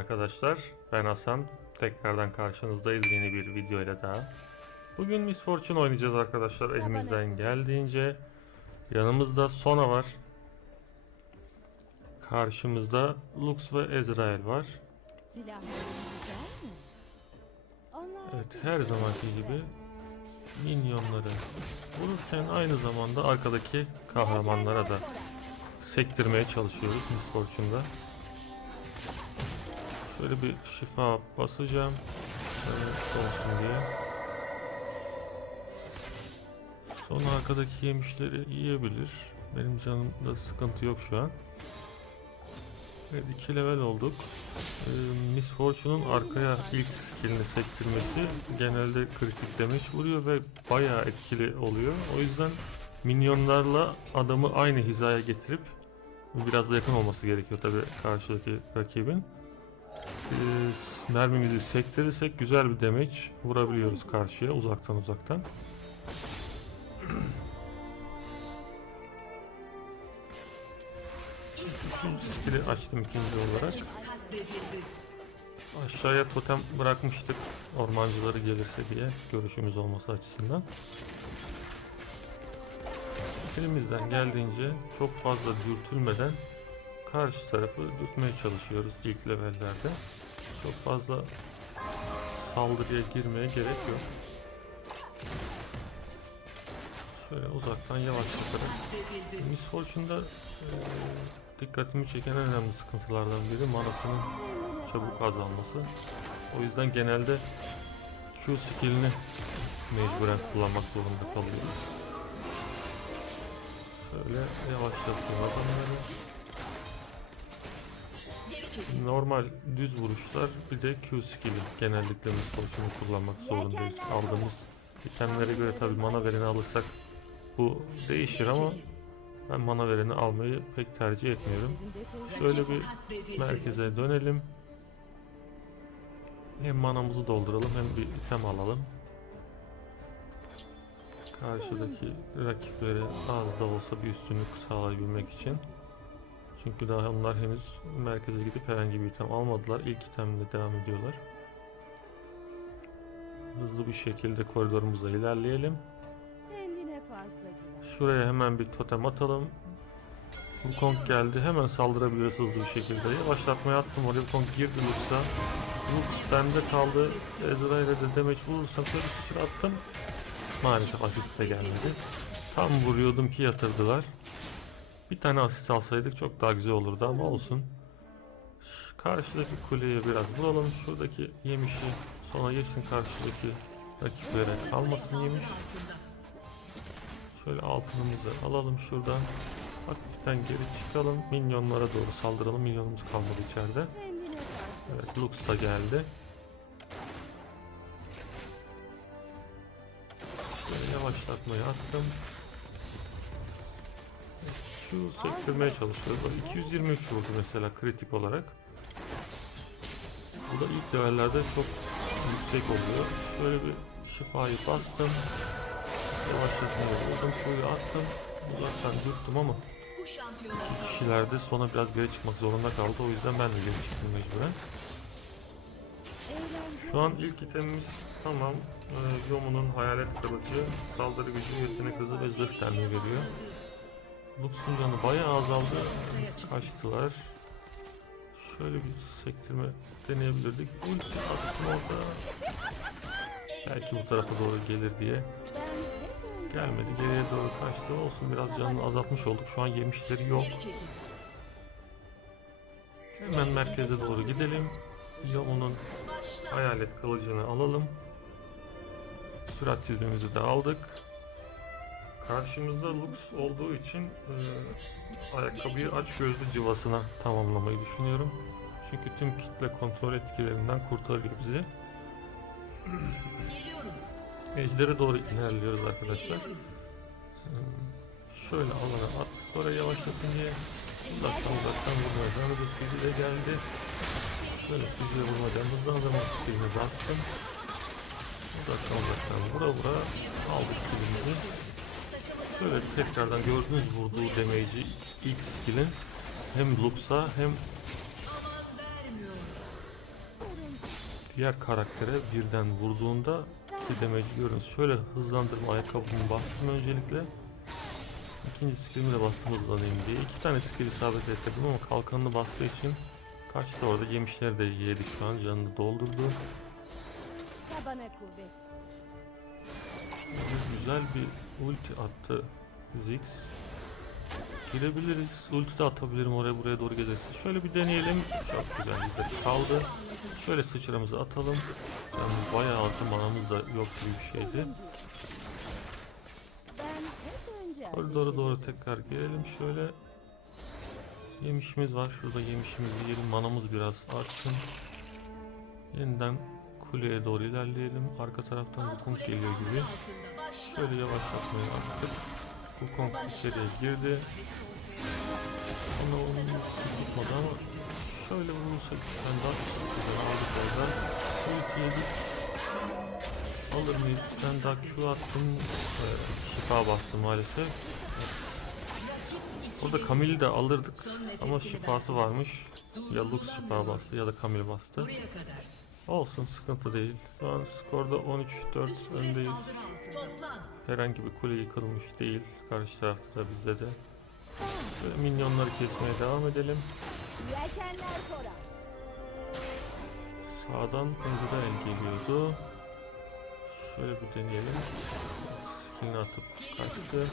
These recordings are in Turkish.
arkadaşlar. Ben Hasan. Tekrardan karşınızdayız yeni bir video ile daha. Bugün Miss Fortune oynayacağız arkadaşlar elimizden geldiğince. Yanımızda Sona var. Karşımızda Lux ve Ezrael var. Evet her zamanki gibi minyonları vururken aynı zamanda arkadaki kahramanlara da sektirmeye çalışıyoruz Miss Fortune'da. Şöyle bir şifa basacağım. Evet, olsun diye. Sonra arkadaki yemişleri yiyebilir. Benim canımda sıkıntı yok şu an. Evet 2 level olduk. Ee, Miss Fortune'un arkaya ilk skillini sektirmesi genelde kritik damage vuruyor ve bayağı etkili oluyor. O yüzden minyonlarla adamı aynı hizaya getirip biraz da yakın olması gerekiyor tabi karşıdaki rakibin. Mermimizi sektirirsek güzel bir damage vurabiliyoruz karşıya uzaktan uzaktan. Skill'i açtım ikinci olarak. Aşağıya totem bırakmıştık ormancıları gelirse diye görüşümüz olması açısından. Elimizden geldiğince çok fazla dürtülmeden karşı tarafı dürtmeye çalışıyoruz ilk levellerde. Çok fazla saldırıya girmeye gerek yok. Şöyle uzaktan yavaşlatarak. Miss Fortune'da eee, dikkatimi çeken en önemli sıkıntılardan biri manasının çabuk azalması. O yüzden genelde Q skillini mecburen kullanmak zorunda kalıyoruz. Şöyle yavaşlatayım adamları. Normal düz vuruşlar bir de Q skill'i genellikle Miss Fortune'u kullanmak zorundayız. Aldığımız itemlere göre tabi mana vereni alırsak bu değişir ama ben mana vereni almayı pek tercih etmiyorum. Şöyle bir merkeze dönelim. Hem manamızı dolduralım hem bir item alalım. Karşıdaki rakiplere az da olsa bir üstünlük sağlayabilmek için. Çünkü daha onlar henüz merkeze gidip herhangi bir item almadılar. İlk itemle devam ediyorlar. Hızlı bir şekilde koridorumuza ilerleyelim. Şuraya hemen bir totem atalım. Wukong geldi. Hemen saldırabiliriz hızlı bir şekilde. Yavaşlatmaya attım oraya. Wukong girdi Lux'a. Lux bende kaldı. Ezrail'e de demeç vurursam şöyle sıçrattım. Maalesef asist de gelmedi. Tam vuruyordum ki yatırdılar. Bir tane asist alsaydık çok daha güzel olurdu ama olsun. Şu Karşıdaki kuleye biraz vuralım. Şuradaki yemişi sonra yesin karşıdaki rakiplere kalmasın yemiş. Şöyle altınımızı alalım şuradan. Hafiften geri çıkalım. Minyonlara doğru saldıralım. Minyonumuz kalmadı içeride. Evet Lux da geldi. Şöyle yavaşlatmayı attım. Şu sektirmeye çalışıyoruz. Bak 223 vurdu mesela kritik olarak. Bu da ilk levellerde çok yüksek oluyor. Şöyle bir şifayı bastım. Yavaşlatmayı vurdum. Suyu attım. Uzaktan dürttüm ama kişilerde sona biraz geri çıkmak zorunda kaldı. O yüzden ben de geri çıktım mecburen. Şu an ilk itemimiz tamam. Ee, Yomu'nun hayalet kılıcı, saldırı gücü, yetenek hızı ve zırh denli veriyor. Lux'un canı bayağı azaldı. Kaçtılar. Şöyle bir sektirme deneyebilirdik. Ulti attım orada. Belki bu tarafa doğru gelir diye. Gelmedi geriye doğru kaçtı. Olsun biraz canını azaltmış olduk. Şu an yemişleri yok. Hemen merkeze doğru gidelim. Yomu'nun hayalet kılıcını alalım. Sürat çizmemizi de aldık. Karşımızda Lux olduğu için e, ayakkabıyı aç gözlü cıvasına tamamlamayı düşünüyorum. Çünkü tüm kitle kontrol etkilerinden kurtarıyor bizi. Ejder'e doğru ilerliyoruz arkadaşlar. Şöyle alana attık oraya yavaşlasın diye. Uzaktan uzaktan vurmaya devam ediyoruz. Füze de geldi. Şöyle füze vurmacamızdan zaman skillini bastım. Uzaktan uzaktan vura vura aldık skillimizi. Şöyle tekrardan gördüğünüz vurduğu damage'i ilk skill'in hem Lux'a hem diğer karaktere birden vurduğunda bir damage görüyoruz. Şöyle hızlandırma ayakkabımı bastım öncelikle. İkinci skillimi de bastım hızlanayım diye. İki tane skill'i sabit ettirdim ama kalkanını bastığı için kaçtı orada. Yemişleri de yedi şu an. Canını doldurdu. Güzel bir ulti attı Ziggs. Girebiliriz. Ulti de atabilirim oraya buraya doğru gelirse. Şöyle bir deneyelim. Çok güzel güzel kaldı. Şöyle sıçramızı atalım. Yani bayağı altın manamız da yok gibi bir şeydi. Koridora doğru tekrar girelim. Şöyle yemişimiz var. Şurada yemişimizi yiyelim. Manamız biraz artsın. Yeniden kuleye doğru ilerleyelim. Arka taraftan Wukong geliyor gibi. Şöyle yavaşlatmayı attık. Wukong içeriye girdi. Ona onun tutmadı ama şöyle vurursak ben daha güzel aldık oradan. Ulti yedik. Alır mıyız? Ben daha Q attım. Ee, şifa bastım maalesef. Orada Camille'i de alırdık ama şifası varmış. Ya Lux şifa bastı ya da Camille bastı. Olsun sıkıntı değil. Şu an skorda 13-4 öndeyiz. Herhangi bir kule yıkılmış değil. Karşı tarafta da bizde de. Böyle minyonları kesmeye devam edelim. Sağdan Ezreal geliyordu. Şöyle bir deneyelim. Skillini atıp kaçtı.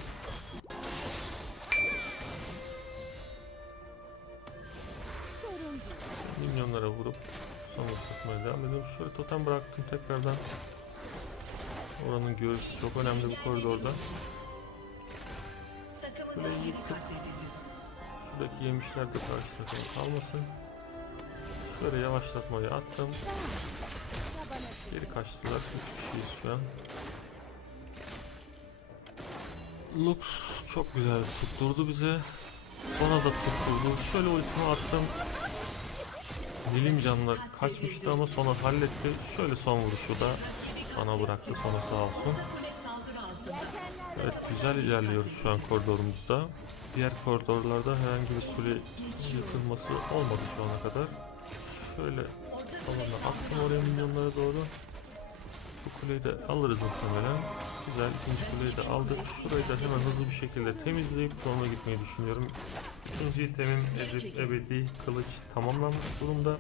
Minyonlara vurup sonra tutmaya devam ediyorum. Şöyle totem bıraktım tekrardan. Oranın görüşü çok önemli bu koridorda. Kuleyi yıktık. Şuradaki yemişler de karşı tarafa kalmasın. Şöyle yavaşlatmayı attım. Geri kaçtılar. 3 kişiyiz şu an. Lux çok güzel tutturdu bize. Bana da tutturdu. Şöyle ultimi attım. Milim canlar kaçmıştı ama sonra halletti. Şöyle son vuruşu da bana bıraktı sonra sağ olsun. Evet güzel ilerliyoruz şu an koridorumuzda. Diğer koridorlarda herhangi bir kule yıkılması olmadı şu ana kadar. Şöyle alana attım oraya milyonlara doğru. Bu kuleyi de alırız muhtemelen. Güzel ikinci kuleyi de aldık. Şurayı da hemen hızlı bir şekilde temizleyip sonra gitmeyi düşünüyorum. İkinci itemim ebe- ebedi kılıç tamamlanmış durumda.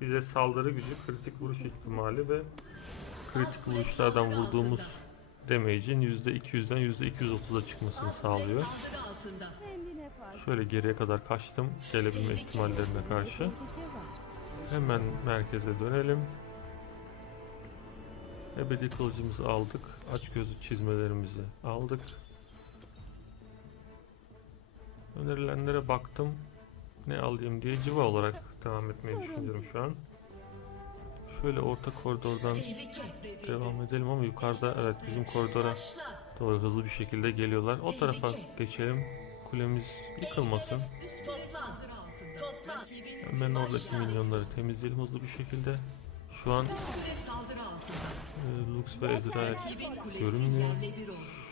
Bize saldırı gücü, kritik vuruş ihtimali ve kritik vuruşlardan vurduğumuz damage'in %200'den %230'a çıkmasını sağlıyor. Şöyle geriye kadar kaçtım gelebilme ihtimallerine karşı. Hemen merkeze dönelim. Ebedi kılıcımızı aldık. Aç gözü çizmelerimizi aldık. Önerilenlere baktım. Ne alayım diye civa olarak devam etmeyi düşünüyorum şu an. Şöyle orta koridordan devam edelim ama yukarıda evet bizim koridora doğru hızlı bir şekilde geliyorlar. O tarafa geçelim. Kulemiz yıkılmasın. Hemen oradaki milyonları temizleyelim hızlı bir şekilde. Şu an e, Lux ve Ezreal görünmüyor.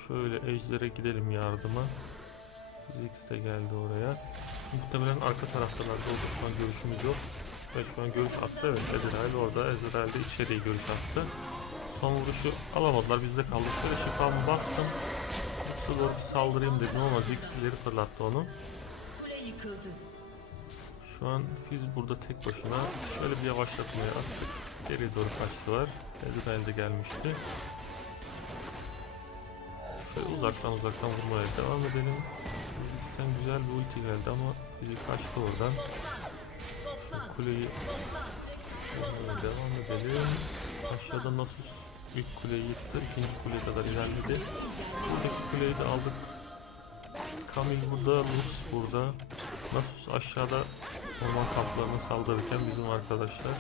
Şöyle ejder'e gidelim yardıma. Ziggs de geldi oraya. Muhtemelen arka taraftalar da oldu. Şu an görüşümüz yok. Ve şu an görüş attı. Evet Ezreal orada. Ezreal de içeriye görüş attı. Son vuruşu alamadılar. Biz de kaldık. Şöyle şifamı bastım. Lux'a doğru bir saldırayım dedim ama Ziggs fırlattı onu. Şu an Fizz burada tek başına. Şöyle bir yavaşlatmaya attık. Geriye doğru kaçtılar. Ezreal de gelmişti. Şöyle uzaktan uzaktan vurmaya devam edelim. Sen güzel bir ulti geldi ama bizi kaçtı oradan. Şu kuleyi vurmaya devam edelim. Aşağıda Nasus ilk kuleyi yıktı. ikinci kuleye kadar ilerledi. Buradaki kuleyi de aldık. Kamil burada, Lux burada. Nasus aşağıda orman kaplarına saldırırken bizim arkadaşlar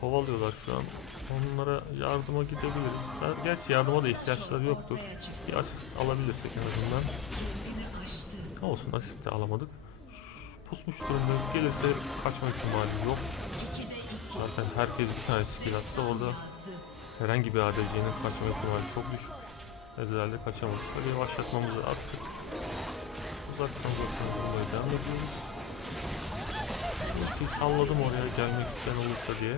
kovalıyorlar şu an. Onlara yardıma gidebiliriz. Ger- Gerçi yardıma da ihtiyaçları yoktur. Bir asist alabilirsek en azından. Olsun asist de alamadık. Pusmuş durumdayız. Gelirse kaçma ihtimali yok. Zaten herkes bir tane skill atsa orada herhangi bir ADC'nin kaçma ihtimali çok düşük. Ezreal'de kaçamadık. Böyle yavaşlatmamızı attık. Uzaktan uzaktan vurmaya devam ediyoruz. Salladım oraya gelmek isteyen olursa diye.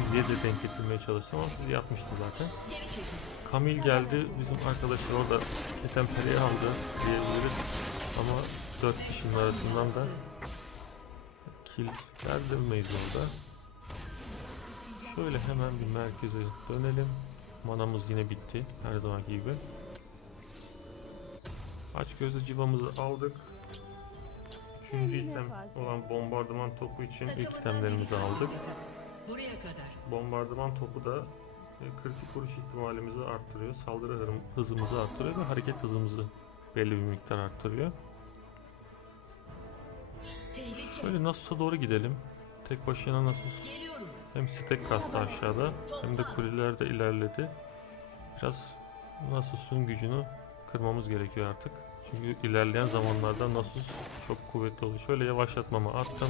Fiziğe de denk getirmeye çalıştım ama fiziği atmıştı zaten. Kamil geldi. Bizim arkadaşlar orada Ketempere'yi aldı diyebiliriz. Ama 4 kişinin arasından da kill verdirmeyiz orada. Şöyle hemen bir merkeze dönelim. Manamız yine bitti. Her zamanki gibi. Aç gözlü civamızı aldık. Üçüncü item olan bombardıman topu için ilk itemlerimizi aldık. Buraya kadar. Bombardıman topu da e, kritik vuruş ihtimalimizi arttırıyor. Saldırı hızımızı arttırıyor ve hareket hızımızı belli bir miktar arttırıyor. Tehlike. Şöyle Nasus'a doğru gidelim. Tek başına Nasus Geliyorum. hem stack kastı aşağıda hem de kulelerde ilerledi. Biraz Nasus'un gücünü kırmamız gerekiyor artık. Çünkü ilerleyen zamanlarda Nasus çok kuvvetli oluyor. Şöyle yavaşlatmamı attım.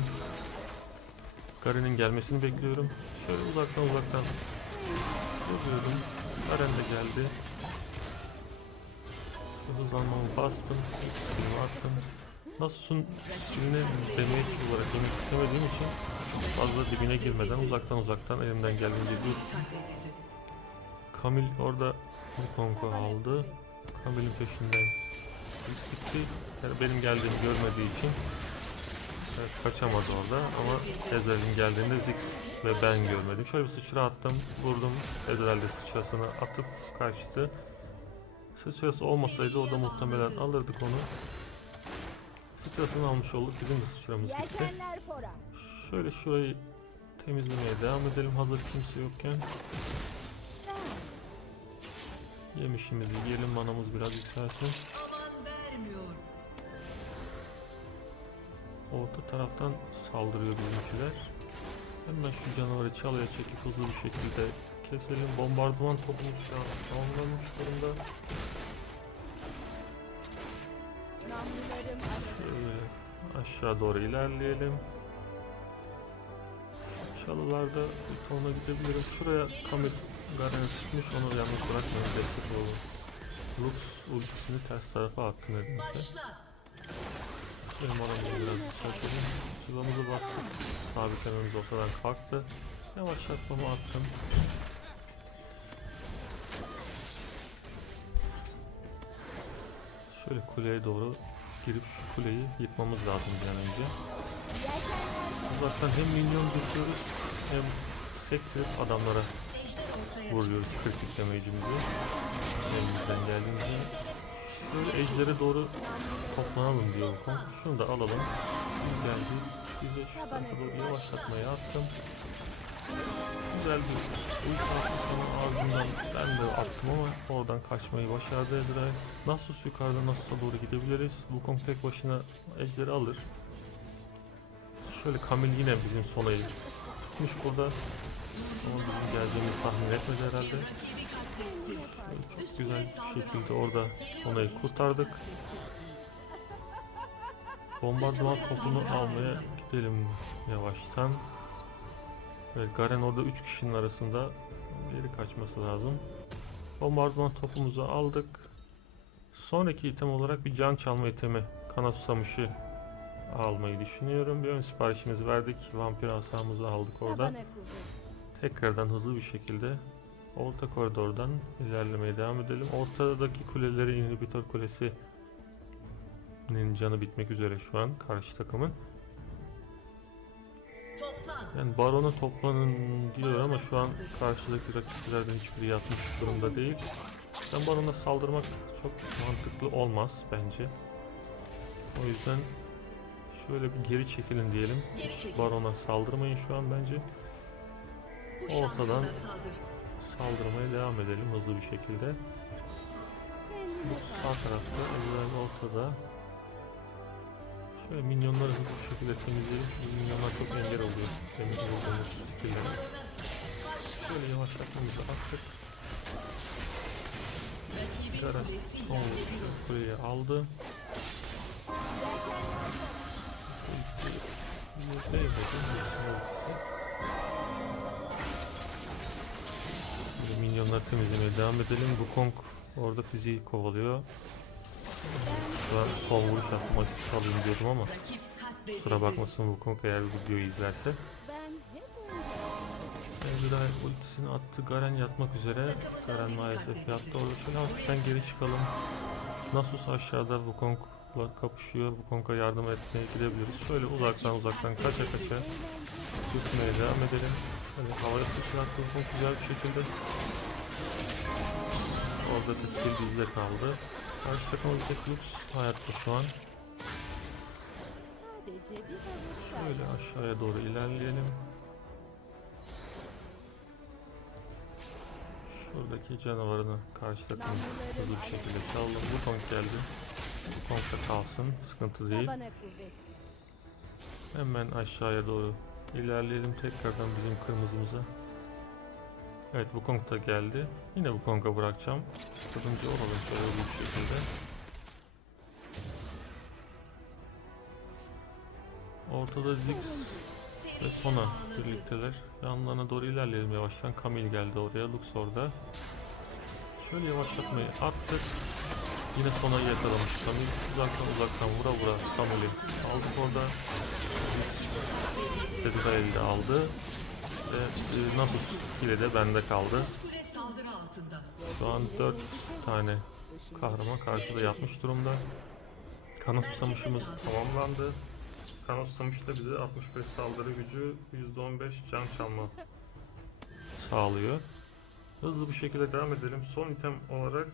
Garen'in gelmesini bekliyorum. Şöyle uzaktan uzaktan yazıyorum. Garen de geldi. Hızlanmamı bastım. Skillimi attım. Nasus'un skillini damage olarak yemek istemediğim için fazla dibine girmeden uzaktan uzaktan elimden geldiğince dur. Kamil orada Wukong'u aldı. Kamil'in peşinden gitti. Yani benim geldiğimi görmediği için e, kaçamadı orada ama Ezreal'in geldiğinde Ziggs ve ben görmedim. Şöyle bir sıçra attım, vurdum. Ezreal de sıçrasını atıp kaçtı. Sıçrası olmasaydı o da muhtemelen alırdık onu. Sıçrasını almış olduk. Bizim de sıçramız gitti. Şöyle şurayı temizlemeye devam edelim hazır kimse yokken. Yemişimizi yiyelim manamız biraz yükselsin. Orta taraftan saldırıyor bizimkiler. Hemen şu canavarı çalıya çekip hızlı bir şekilde keselim. Bombardıman topumuz şu an tamamlanmış durumda. Şöyle aşağı doğru ilerleyelim. Çalılarda bir tona gidebilirim. Şuraya Kamil Garen sıkmış onu yalnız bırakmayın destek olalım. Lux ultisini ters tarafa attı nedense. Benim aramda biraz yükseltelim. Sıvamızı bastık. Sabitlememiz ortadan kalktı. Yavaşlatmamı attım. Şöyle kuleye doğru girip şu kuleyi yıkmamız lazım bir an önce. Uzaktan hem minyon geçiyoruz hem sektirip adamlara vuruyoruz kritik damage'imizi. Elimizden geldiğince. Şöyle ejdere doğru toplanalım diyor Kong. Şunu da alalım. Biz geldik. Bize şu tarafa doğru yavaşlatmayı attım. Güzel bir attım sonra ardından ben de attım ama oradan kaçmayı başardı Ezreal. Nasus yukarıda Nasus'a doğru gidebiliriz. Wukong tek başına ejderi alır. Şöyle Kamil yine bizim Sona'yı tutmuş burada. Ama bizim geldiğimizi tahmin etmedi herhalde. Çok güzel bir şekilde orada Sona'yı kurtardık. Bombardıman topunu almaya gidelim yavaştan. Evet, Garen orada 3 kişinin arasında geri kaçması lazım. Bombardıman topumuzu aldık. Sonraki item olarak bir can çalma itemi. Kana susamışı almayı düşünüyorum. Bir ön siparişimizi verdik. Vampir asamızı aldık orada. Tekrardan hızlı bir şekilde orta koridordan ilerlemeye devam edelim. Ortadaki kuleleri inhibitor kulesinin canı bitmek üzere şu an karşı takımın. Yani barona toplanın diyor ama şu an karşıdaki rakiplerden hiçbiri yatmış durumda değil. Ben barona saldırmak çok mantıklı olmaz bence. O yüzden şöyle bir geri çekilin diyelim. Çekil. Barona saldırmayın şu an bence. Ortadan. Saldırmaya devam edelim hızlı bir şekilde. Kendine Sağ tarafta, Ezreal ortada. Şöyle minyonları hızlı bir şekilde temizleyelim. Çünkü minyonlar çok engel oluyor. Benim vurduğumuz skill'lere. Şöyle yavaşlatmamızı attık. Kulesi son yerle bir vuruşu oldu. Şimdi minyonları temizlemeye devam edelim. Bu Kong orada fiziği kovalıyor. Şu an son vuruş attım asist alayım diyordum ama Kusura bakmasın Wukong eğer bu videoyu izlerse. Ezreal ultisini attı. Garen yatmak üzere. Garen maalesef yattı. Orada şöyle hafiften geri çıkalım. Nasus aşağıda Wukong'la kapışıyor. Wukong'a yardım etmeye gidebiliriz. Şöyle uzaktan uzaktan kaça kaça tutmaya devam edelim. Hani havaya sıçrattı Wukong güzel bir şekilde. Orada da kill bizde kaldı. Karşı takım Lux hayatta şu an. Şöyle aşağıya doğru ilerleyelim. Şuradaki canavarını karşı takım hızlı bir şekilde çalalım. Wukong geldi. Wukong da kalsın. Sıkıntı değil. Hemen aşağıya doğru ilerleyelim tekrardan bizim kırmızımıza. Evet Wukong da geldi. Yine Wukong'a bırakacağım. Yardımcı olalım şöyle bir şekilde. Ortada Ziggs ve Sona birlikteler. Yanlarına doğru ilerleyelim yavaştan. Camille geldi oraya. Lux orada. Şöyle yavaşlatmayı attık. Yine Sona'yı yakalamış. Camille uzaktan uzaktan vura vura Camille'i aldık orada. Ezreal'i de aldı. Ve e, Nasus ile de bende kaldı. Şu an 4 tane kahraman karşıda yatmış durumda. Kana susamışımız tamamlandı. Kana susamış da bize 65 saldırı gücü, %15 can çalma sağlıyor. Hızlı bir şekilde devam edelim. Son item olarak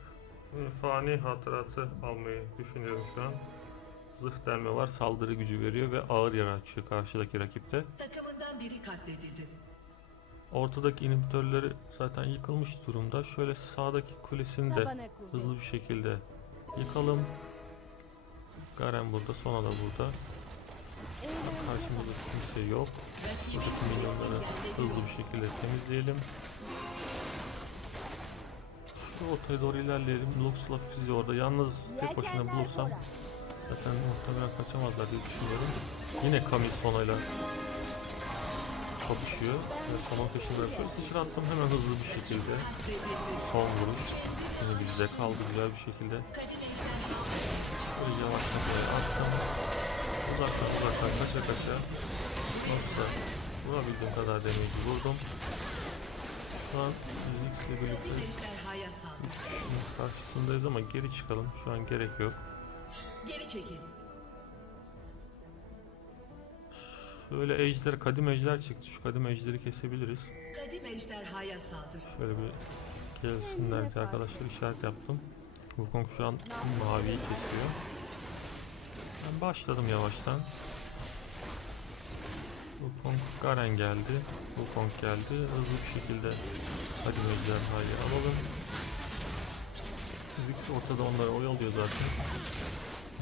e, fani hatıratı almayı düşünüyorum şu an. Zırh delme var, saldırı gücü veriyor ve ağır yara açıyor karşıdaki rakipte. Takımından biri katledildi. Ortadaki inhibitörleri zaten yıkılmış durumda. Şöyle sağdaki kulesini de hızlı bir şekilde yıkalım. Garen burada, Sona da burada. Karşımızda kimse yok. Buradaki milyonları hızlı bir şekilde temizleyelim. Şu ortaya doğru ilerleyelim. Lux'la Fizi orada. Yalnız tek başına bulursam. Zaten muhtemelen kaçamazlar diye düşünüyorum. Yine Camille Sona'yla kapışıyor. Ve Sona'nın peşinde bırakıyor. Sıçrattım hemen hızlı bir şekilde. Son vuruş. Yine bizde kaldı güzel bir şekilde. Böyle yavaştan buraya attım. Uzaktan uzaktan kaça kaça. Nasılsa vurabildiğim kadar demeyi vurdum. Şu an Ziggs ile birlikte karşısındayız ama geri çıkalım. Şu an gerek yok. Geri çekil. Böyle ejder, kadim ejder çıktı. Şu kadim ejderi kesebiliriz. Kadim ejderhaya saldır. Şöyle bir gelsinler diye arkadaşlar işaret yaptım. Wukong şu an maviyi kesiyor. Ben başladım yavaştan. Wukong Garen geldi. Wukong geldi. Hızlı bir şekilde hadi ejderhayı alalım. Ziggs ortada onları oyalıyor zaten.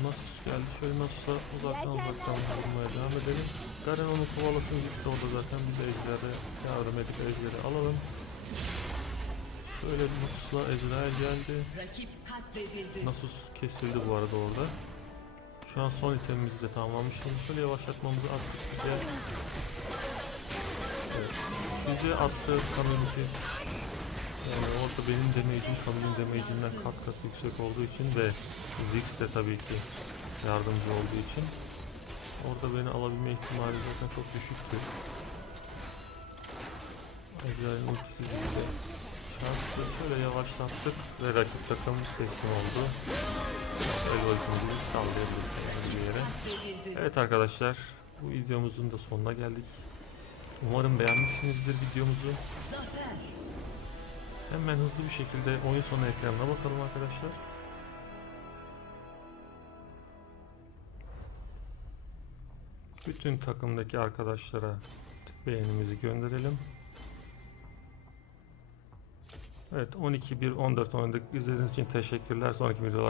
Nasus geldi. Şöyle Nasus'a uzaktan uzaktan vurmaya devam edelim. Garen onu kovalasın. De orada zaten. Biz de ejderi yardım edip ejderi alalım. Şöyle Nasus'la Ezreal geldi. Nasus kesildi bu arada orada. Şu an son itemimizi de tamamlamış. Şöyle yavaşlatmamızı attık. Evet. Bize attığı community yani orada benim damage'im Camille'in damage'inden kat kat yüksek olduğu için ve Ziggs de tabii ki yardımcı olduğu için orada beni alabilme ihtimali zaten çok düşüktü. Ejder'in ultisi bize şanslı şöyle yavaşlattık ve rakip takım teslim oldu. El ultimizi sallayabiliriz yani bir yere. Evet arkadaşlar bu videomuzun da sonuna geldik. Umarım beğenmişsinizdir videomuzu. Hemen hızlı bir şekilde oyun sonu ekranına bakalım arkadaşlar. Bütün takımdaki arkadaşlara beğenimizi gönderelim. Evet 12-1-14 oynadık. İzlediğiniz için teşekkürler. Sonraki videolar